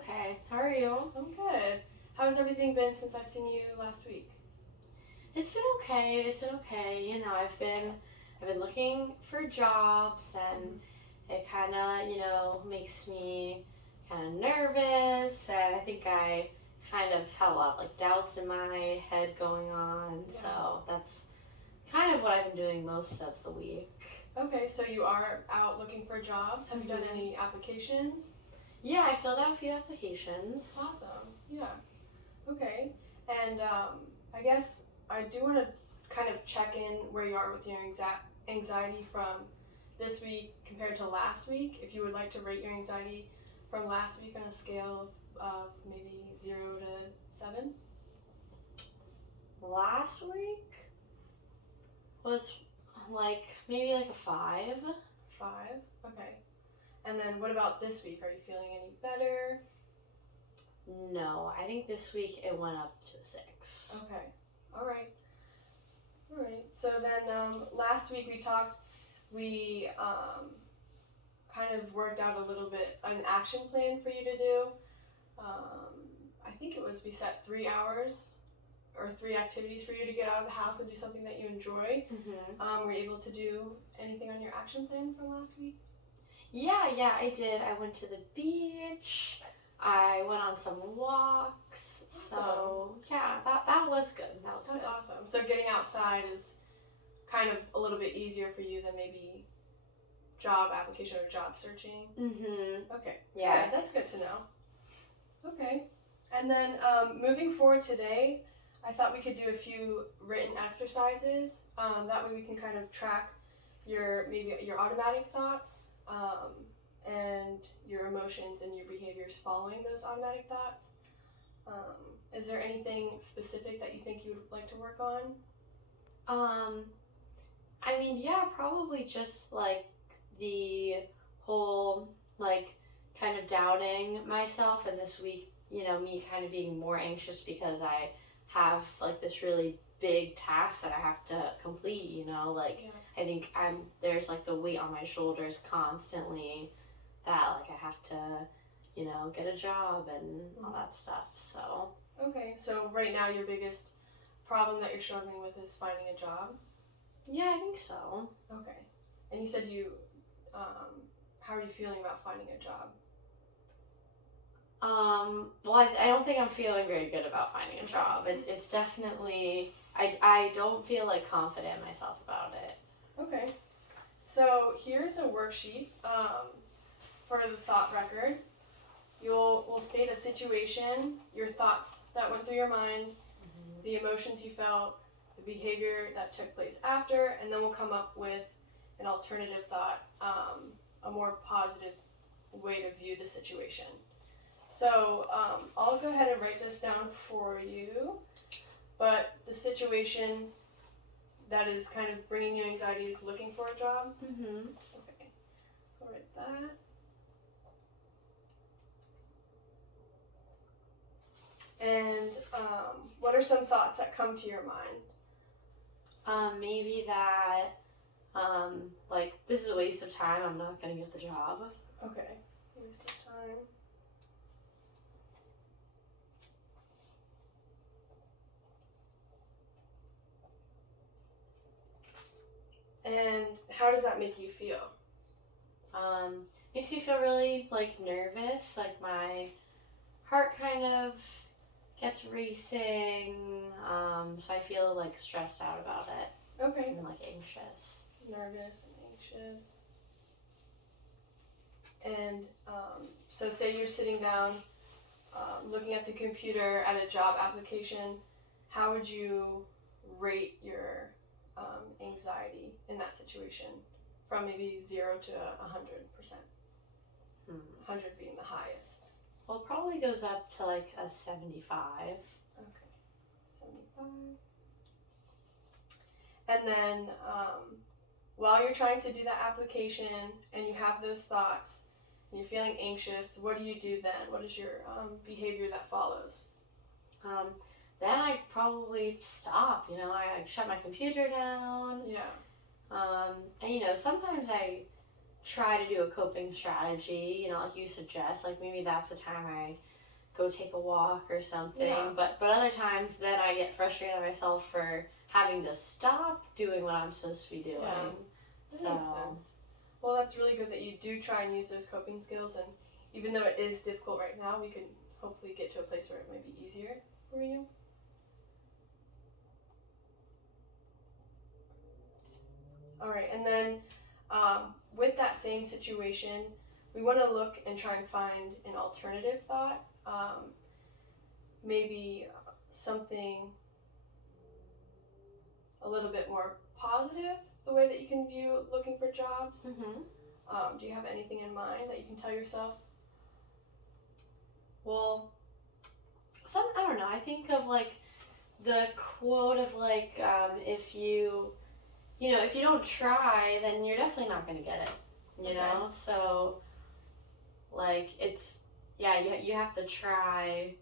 okay. How are you? I'm good. How has everything been since I've seen you last week? It's been okay. It's been okay. I've been looking for jobs, and it kind of, makes me kind of nervous, and I think I kind of had a lot of like doubts in my head going on. Yeah. So that's kind of what I've been doing most of the week. Okay, so you are out looking for jobs. Have you done Mhm. any applications? Yeah, I filled out a few applications. Awesome. Yeah. Okay. And I guess I do want to kind of check in where you are with your anxiety from this week compared to last week. If you would like to rate your anxiety from last week on a scale of maybe 0 to 7. Last week was like maybe like a 5. 5. Okay. And then what about this week? Are you feeling any better? No, I think this week it went up to a 6. Okay. All right. All right. So then last week we kind of worked out a little bit an action plan for you to do. I think it was we set 3 hours or 3 activities for you to get out of the house and do something that you enjoy. Mm-hmm. Were you able to do anything on your action plan from last week? Yeah, I did. I went to the beach. I went on some walks. So yeah, that was good. That was That's good. awesome. So getting outside is kind of a little bit easier for you than maybe job application or job searching. Mm-hmm. Okay. Yeah. That's good to know. Okay. And then moving forward today, I thought we could do a few written exercises. That way we can kind of track your automatic thoughts and your emotions and your behaviors following those automatic thoughts. Is there anything specific that you think you would like to work on? I mean, yeah, probably just like the whole like kind of doubting myself, and this week, me kind of being more anxious because I have like this really big task that I have to complete, like Yeah. I think there's like the weight on my shoulders constantly that like I have to, get a job and all that stuff. So Okay, so right now your biggest problem that you're struggling with is finding a job? yeah, I think so. Okay. And you said how are you feeling about finding a job? Well, I don't think I'm feeling very good about finding a job. It's definitely, I don't feel like confident in myself about it. Okay. So here's a worksheet for the thought record. We'll state a situation, your thoughts that went through your mind, the emotions you felt, the behavior that took place after, and then we'll come up with an alternative thought, a more positive way to view the situation. So I'll go ahead and write this down for you, but the situation that is kind of bringing you anxiety is looking for a job. Mm-hmm. Okay, so I'll write that. And what are some thoughts that come to your mind? Maybe that, like, this is a waste of time. I'm not going to get the job. Okay, waste of time. And how does that make you feel? Makes me feel really, like, nervous. Like, my heart kind of gets racing. So I feel, like, stressed out about it. Okay. And, like, anxious. Nervous and anxious. And so say you're sitting down looking at the computer at a job application, how would you rate your anxiety in that situation from maybe 0 to 100%? 100 being the highest. Well, it probably goes up to like a 75. Okay, 75. And then while you're trying to do that application and you have those thoughts and you're feeling anxious, what do you do then? What is your behavior that follows? Then I probably stop. I shut my computer down. Yeah. And sometimes I try to do a coping strategy, you know, like you suggest, like maybe that's the time I go take a walk or something. Yeah. But other times then I get frustrated at myself for having to stop doing what I'm supposed to be doing. Yeah. That makes sense. Well, that's really good that you do try and use those coping skills, and even though it is difficult right now, we can hopefully get to a place where it might be easier for you. All right, and then with that same situation, we want to look and try and find an alternative thought, maybe something a little bit more positive, the way that you can view looking for jobs. Mm-hmm. Do you have anything in mind that you can tell yourself? Well, I don't know. I think of like the quote of like, if you don't try, then you're definitely not gonna get it. You know, so like you have to try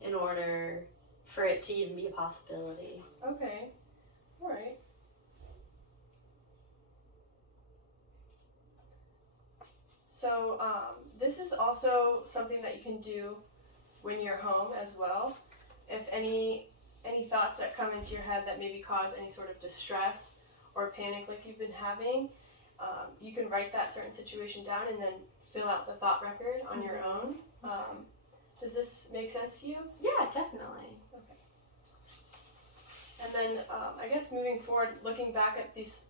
in order for it to even be a possibility. Okay, all right. So this is also something that you can do when you're home as well. If any thoughts that come into your head that maybe cause any sort of distress or panic like you've been having, you can write that certain situation down and then fill out the thought record on your own. Does this make sense to you? Yeah, definitely. Okay. And then I guess moving forward, looking back at this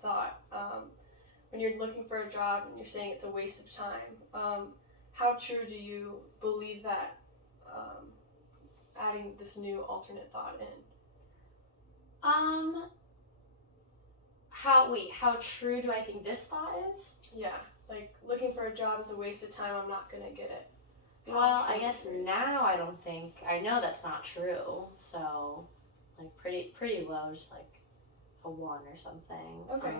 thought, when you're looking for a job and you're saying it's a waste of time, how true do you believe that adding this new alternate thought in? How true do I think this thought is? Yeah, like looking for a job is a waste of time, I'm not gonna get it. Well, I guess now I know that's not true, so like pretty low, just like a 1 or something. Okay.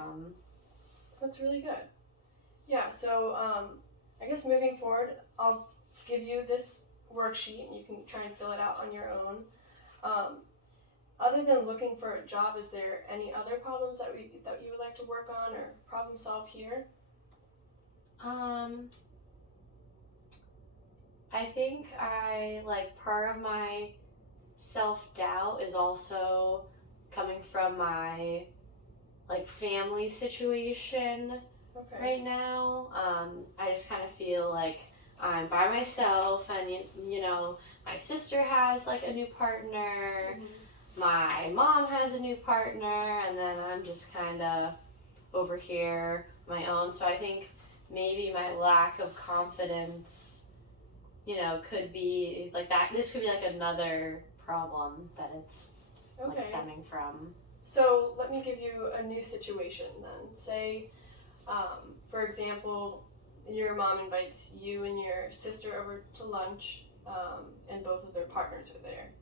That's really good. Yeah, so I guess moving forward, I'll give you this worksheet and you can try and fill it out on your own. Other than looking for a job, is there any other problems that you would like to work on or problem solve here? I think part of my self-doubt is also coming from my family situation right now. I just kind of feel like I'm by myself, and you know, my sister has like a new partner, my mom has a new partner, and then I'm just kind of over here my own. So I think maybe my lack of confidence, you know, could be like that. This could be like another problem that it's like stemming from. So let me give you a new situation then. Say, for example, your mom invites you and your sister over to lunch, and both of their partners are there.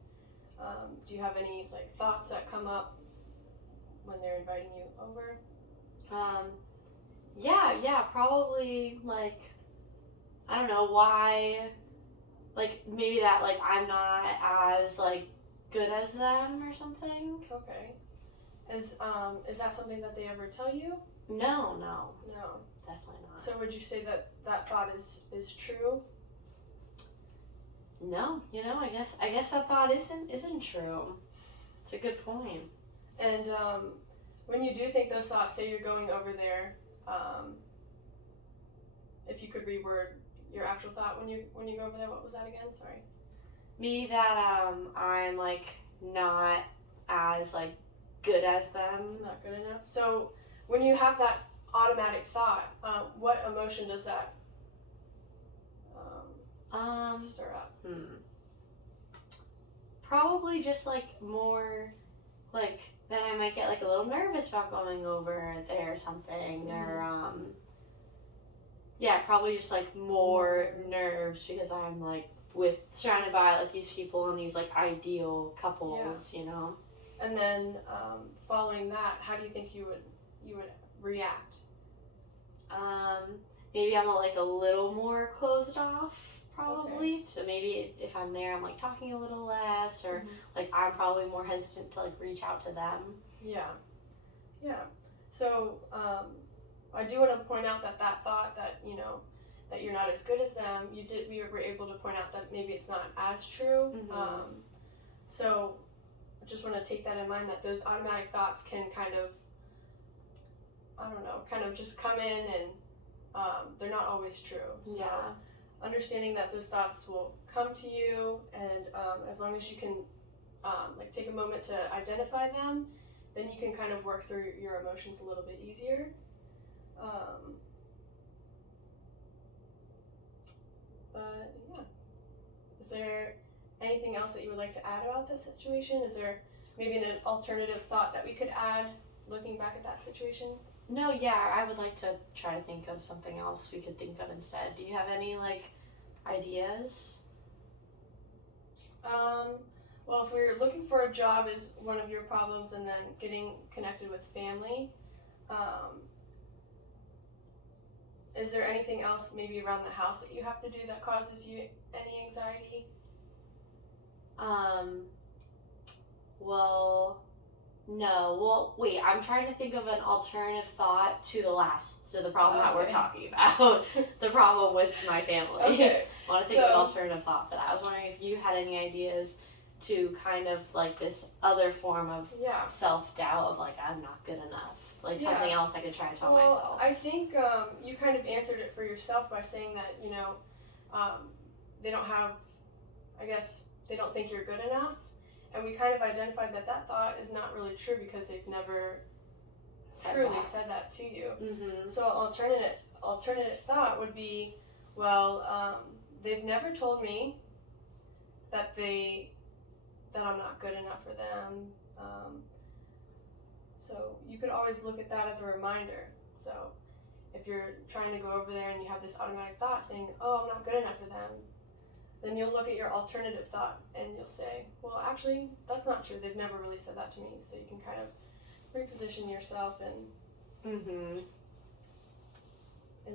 Do you have any thoughts that come up when they're inviting you over? Yeah, probably I don't know why, maybe that I'm not as good as them or something. Okay. Is that something that they ever tell you? No, definitely not. So would you say that thought is true? No, I guess that thought isn't true. It's a good point. And when you do think those thoughts, say you're going over there, if you could reword your actual thought when you go over there, what was that again? Sorry. Maybe that I'm not as good as them. Not good enough. So when you have that automatic thought, what emotion does that stir up? Probably just more then I might get a little nervous about going over there or something, or probably just more nerves because I'm surrounded by these people and these ideal couples, you know. And then following that, how do you think you would react? Maybe I'm a little more closed off. Probably. Okay. So maybe if I'm there, I'm talking a little less, or I'm probably more hesitant to reach out to them. Yeah. So I do want to point out that thought that, you know, that you're not as good as them, we were able to point out that maybe it's not as true. So I just want to take that in mind, that those automatic thoughts can kind of, I don't know, kind of just come in, and they're not always true. So understanding that those thoughts will come to you, and as long as you can like take a moment to identify them, then you can kind of work through your emotions a little bit easier. But yeah, is there anything else that you would like to add about this situation? Is there maybe an alternative thought that we could add looking back at that situation? No, yeah, I would like to try to think of something else we could think of instead. Do you have any, like, ideas? Well, if we're looking for a job is one of your problems, and then getting connected with family, is there anything else maybe around the house that you have to do that causes you any anxiety? Well, no. Well, wait, I'm trying to think of an alternative thought to the problem that we're talking about. The problem with my family. Okay. I want to think of an alternative thought for that. I was wondering if you had any ideas to kind of like this other form of self-doubt of like, I'm not good enough. Like something else I could try to tell myself. I think you kind of answered it for yourself by saying that, you know, they don't have, I guess, they don't think you're good enough. And we kind of identified that thought is not really true because they've never truly said that to you. So alternate thought would be, well, they've never told me that I'm not good enough for them. So you could always look at that as a reminder. So if you're trying to go over there and you have this automatic thought saying, oh, I'm not good enough for them, then you'll look at your alternative thought and you'll say, well, actually, that's not true. They've never really said that to me. So you can kind of reposition yourself and and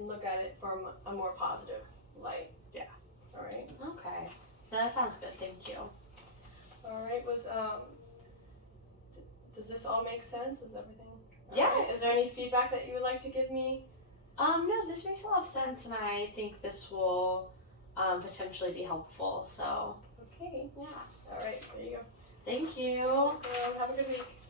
look at it from a more positive light. Yeah. All right. Okay. That sounds good. Thank you. All right. Does this all make sense? Is everything? Yeah. Right? Is there any feedback that you would like to give me? No, this makes a lot of sense, and I think this will potentially be helpful. So. Okay. Yeah. All right. There you go. Thank you. Have a good week.